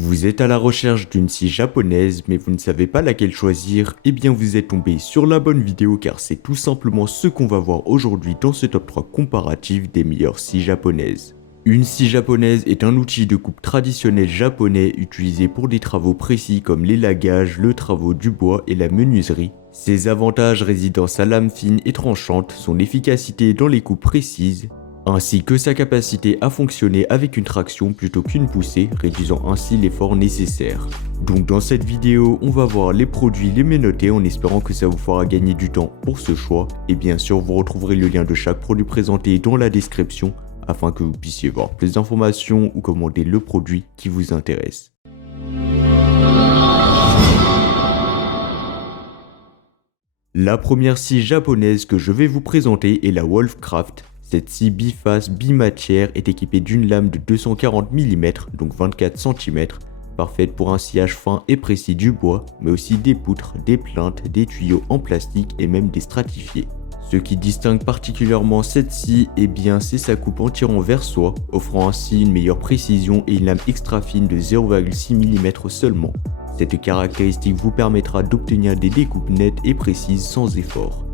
Vous êtes à la recherche d'une scie japonaise mais vous ne savez pas laquelle choisir, eh bien vous êtes tombé sur la bonne vidéo car c'est tout simplement ce qu'on va voir aujourd'hui dans ce top 3 comparatif des meilleures scies japonaises. Une scie japonaise est un outil de coupe traditionnel japonais utilisé pour des travaux précis comme l'élagage, le travaux du bois et la menuiserie. Ses avantages résident dans sa lame fine et tranchante, son efficacité dans les coupes précises, ainsi que sa capacité à fonctionner avec une traction plutôt qu'une poussée, réduisant ainsi l'effort nécessaire. Donc dans cette vidéo, on va voir les produits les mieux notés en espérant que ça vous fera gagner du temps pour ce choix. Et bien sûr, vous retrouverez le lien de chaque produit présenté dans la description afin que vous puissiez voir plus d'informations ou commander le produit qui vous intéresse. La première scie japonaise que je vais vous présenter est la Wolfcraft. Cette scie biface bimatière est équipée d'une lame de 240 mm, donc 24 cm, parfaite pour un sciage fin et précis du bois, mais aussi des poutres, des plinthes, des tuyaux en plastique et même des stratifiés. Ce qui distingue particulièrement cette scie, eh bien c'est sa coupe en tirant vers soi, offrant ainsi une meilleure précision et une lame extra fine de 0,6 mm seulement. Cette caractéristique vous permettra d'obtenir des découpes nettes et précises sans effort.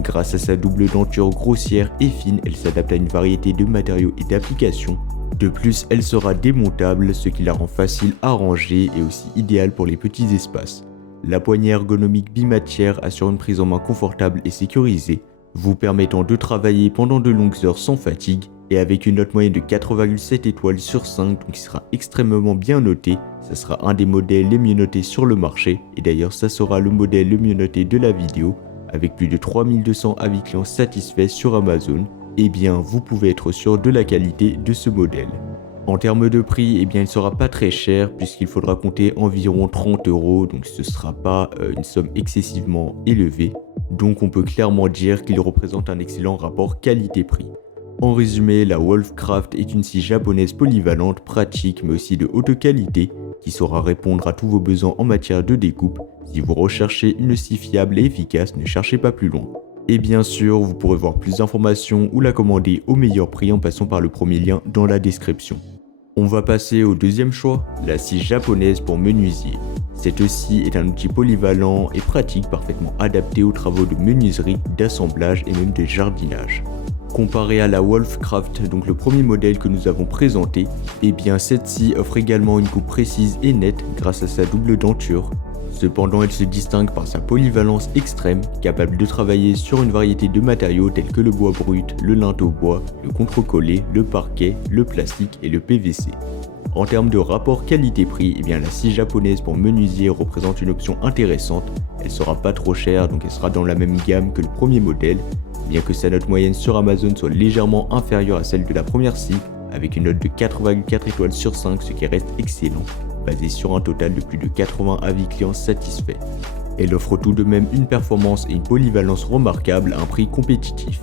Grâce à sa double denture grossière et fine, elle s'adapte à une variété de matériaux et d'applications. De plus, elle sera démontable, ce qui la rend facile à ranger et aussi idéale pour les petits espaces. La poignée ergonomique bimatière assure une prise en main confortable et sécurisée, vous permettant de travailler pendant de longues heures sans fatigue et avec une note moyenne de 4,7 étoiles sur 5, donc qui sera extrêmement bien noté. Ça sera un des modèles les mieux notés sur le marché et d'ailleurs ça sera le modèle le mieux noté de la vidéo. Avec plus de 3200 avis clients satisfaits sur Amazon, eh bien vous pouvez être sûr de la qualité de ce modèle. En termes de prix, eh bien il ne sera pas très cher puisqu'il faudra compter environ 30 €, donc ce ne sera pas une somme excessivement élevée. Donc on peut clairement dire qu'il représente un excellent rapport qualité-prix. En résumé, la Wolfcraft est une scie japonaise polyvalente, pratique mais aussi de haute qualité qui saura répondre à tous vos besoins en matière de découpe. Si vous recherchez une scie fiable et efficace, ne cherchez pas plus loin. Et bien sûr, vous pourrez voir plus d'informations ou la commander au meilleur prix en passant par le premier lien dans la description. On va passer au deuxième choix, la scie japonaise pour menuisier. Cette scie est un outil polyvalent et pratique parfaitement adapté aux travaux de menuiserie, d'assemblage et même de jardinage. Comparé à la Wolfcraft, donc le premier modèle que nous avons présenté, eh bien cette scie offre également une coupe précise et nette grâce à sa double denture. Cependant, elle se distingue par sa polyvalence extrême, capable de travailler sur une variété de matériaux tels que le bois brut, le linteau bois, le contre-collé, le parquet, le plastique et le PVC. En termes de rapport qualité-prix, eh bien la scie japonaise pour menuisier représente une option intéressante. Elle sera pas trop chère, donc elle sera dans la même gamme que le premier modèle, bien que sa note moyenne sur Amazon soit légèrement inférieure à celle de la première scie, avec une note de 4,4 étoiles sur 5, ce qui reste excellent, basé sur un total de plus de 80 avis clients satisfaits. Elle offre tout de même une performance et une polyvalence remarquables à un prix compétitif.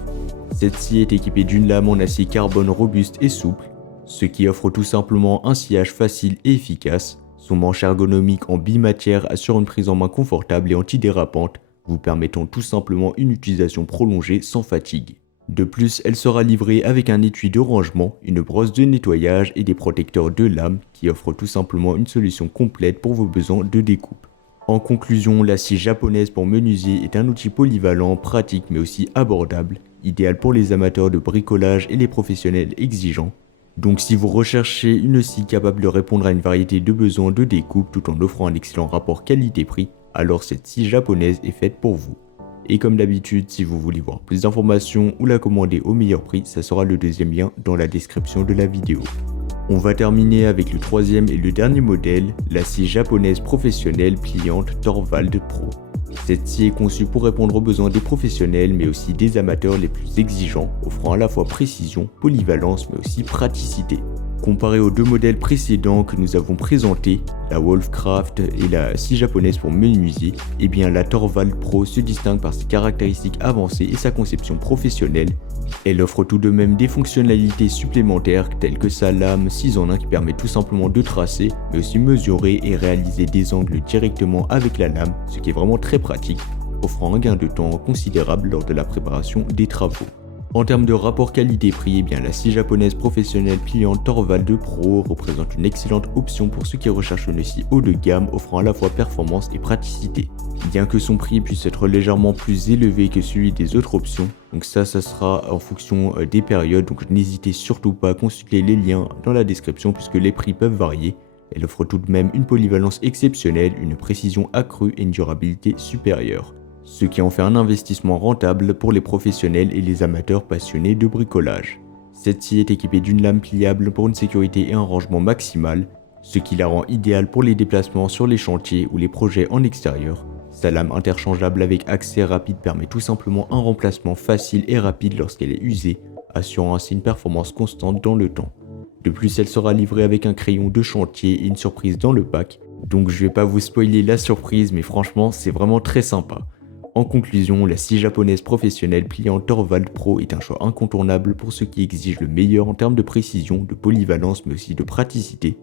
Cette scie est équipée d'une lame en acier carbone robuste et souple, ce qui offre tout simplement un sciage facile et efficace. Son manche ergonomique en bimatière assure une prise en main confortable et antidérapante, vous permettant tout simplement une utilisation prolongée sans fatigue. De plus, elle sera livrée avec un étui de rangement, une brosse de nettoyage et des protecteurs de lame qui offrent tout simplement une solution complète pour vos besoins de découpe. En conclusion, la scie japonaise pour menuisier est un outil polyvalent, pratique mais aussi abordable, idéal pour les amateurs de bricolage et les professionnels exigeants. Donc si vous recherchez une scie capable de répondre à une variété de besoins de découpe tout en offrant un excellent rapport qualité-prix, alors cette scie japonaise est faite pour vous. Et comme d'habitude, si vous voulez voir plus d'informations ou la commander au meilleur prix, ça sera le deuxième lien dans la description de la vidéo. On va terminer avec le troisième et le dernier modèle, la scie japonaise professionnelle pliante Thorvald Pro. Cette scie est conçue pour répondre aux besoins des professionnels mais aussi des amateurs les plus exigeants, offrant à la fois précision, polyvalence mais aussi praticité. Comparé aux deux modèles précédents que nous avons présentés, la Wolfcraft et la scie japonaise pour menuisier, eh bien la Thorvald Pro se distingue par ses caractéristiques avancées et sa conception professionnelle. Elle offre tout de même des fonctionnalités supplémentaires telles que sa lame 6 en 1 qui permet tout simplement de tracer, mais aussi mesurer et réaliser des angles directement avec la lame, ce qui est vraiment très pratique, offrant un gain de temps considérable lors de la préparation des travaux. En termes de rapport qualité-prix, eh bien la scie japonaise professionnelle pliante Torvald 2 Pro représente une excellente option pour ceux qui recherchent une scie haut de gamme offrant à la fois performance et praticité. Bien que son prix puisse être légèrement plus élevé que celui des autres options, donc ça sera en fonction des périodes, donc n'hésitez surtout pas à consulter les liens dans la description puisque les prix peuvent varier. Elle offre tout de même une polyvalence exceptionnelle, une précision accrue et une durabilité supérieure, ce qui en fait un investissement rentable pour les professionnels et les amateurs passionnés de bricolage. Cette scie est équipée d'une lame pliable pour une sécurité et un rangement maximal, ce qui la rend idéale pour les déplacements sur les chantiers ou les projets en extérieur. Sa lame interchangeable avec accès rapide permet tout simplement un remplacement facile et rapide lorsqu'elle est usée, assurant ainsi une performance constante dans le temps. De plus, elle sera livrée avec un crayon de chantier et une surprise dans le pack, donc je vais pas vous spoiler la surprise, mais franchement c'est vraiment très sympa. En conclusion, la scie japonaise professionnelle pliante Torvald Pro est un choix incontournable pour ceux qui exigent le meilleur en termes de précision, de polyvalence mais aussi de praticité.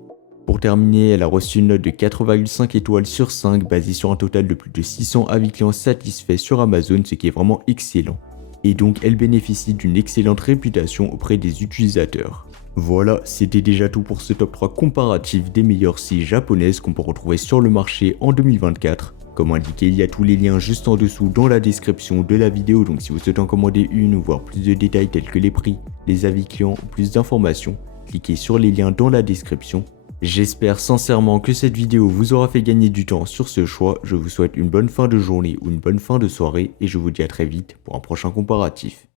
Pour terminer, elle a reçu une note de 4,5 étoiles sur 5 basée sur un total de plus de 600 avis clients satisfaits sur Amazon, ce qui est vraiment excellent. Et donc elle bénéficie d'une excellente réputation auprès des utilisateurs. Voilà, c'était déjà tout pour ce top 3 comparatif des meilleures scies japonaises qu'on peut retrouver sur le marché en 2024. Comme indiqué, il y a tous les liens juste en dessous dans la description de la vidéo, donc si vous souhaitez en commander une ou voir plus de détails tels que les prix, les avis clients ou plus d'informations, cliquez sur les liens dans la description. J'espère sincèrement que cette vidéo vous aura fait gagner du temps sur ce choix. Je vous souhaite une bonne fin de journée ou une bonne fin de soirée et je vous dis à très vite pour un prochain comparatif.